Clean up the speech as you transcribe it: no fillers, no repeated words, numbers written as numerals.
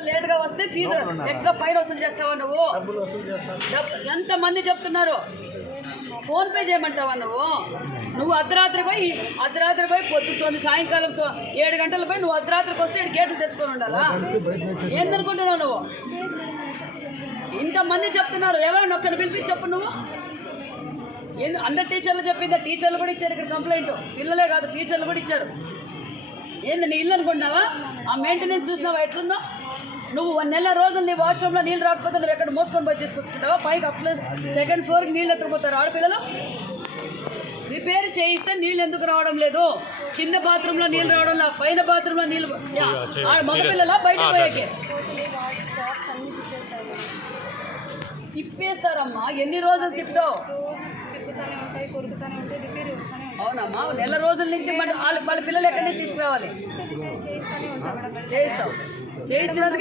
పిల్లలు లేట్గా వస్తే ఫీజు ఎక్స్ట్రా ఫైన్ వసూలు చేస్తావా నువ్వు? ఎంతమంది చెప్తున్నారు? ఫోన్పే చేయమంటావా నువ్వు అర్ధరాత్రి పోయి పొద్దుతోంది సాయంకాలంతో 7 గంటల పోయి నువ్వు అర్ధరాత్రికి వస్తే గేట్లు తెచ్చుకొని ఉండాలా? ఏందనుకుంటున్నావు నువ్వు? ఇంతమంది చెప్తున్నారు, ఎవరైనా ఒక్కరిని పిలిపించి చెప్పు నువ్వు. అందరు టీచర్లు చెప్పిందా? టీచర్లు కూడా ఇచ్చారు ఇక్కడ కంప్లైంట్. పిల్లలే కాదు, టీచర్లు కూడా ఇచ్చారు. ఏంది నీ ఇల్లు అనుకుంటున్నావా? ఆ మెయింటెనెన్స్ చూసినావా ఎట్లుందో? నువ్వు 1 నెల రోజులు నీ వాష్రూమ్లో నీళ్ళు రాకపోతే నువ్వు ఎక్కడ మోసుకొని పోయి తీసుకొచ్చుకుంటావా? పైకి అప్లై 2nd ఫ్లోర్కి నీళ్ళు ఎత్తుకుపోతారు ఆడపిల్లలు. రిపేర్ చేయిస్తే నీళ్ళు ఎందుకు రావడం లేదు? కింద బాత్రూంలో నీళ్ళు రావడం లేదు, పైన బాత్రూంలో నీళ్ళు. మగపిల్లలా బయటకు పోయాకే తిప్పేస్తారమ్మా. ఎన్ని రోజులు తిప్పుతావు? అవునమ్మా, నెల రోజుల నుంచి వాళ్ళ పిల్లలు ఎక్కడి నుంచి తీసుకురావాలి? చేయిస్తావు. చేయించినందుకు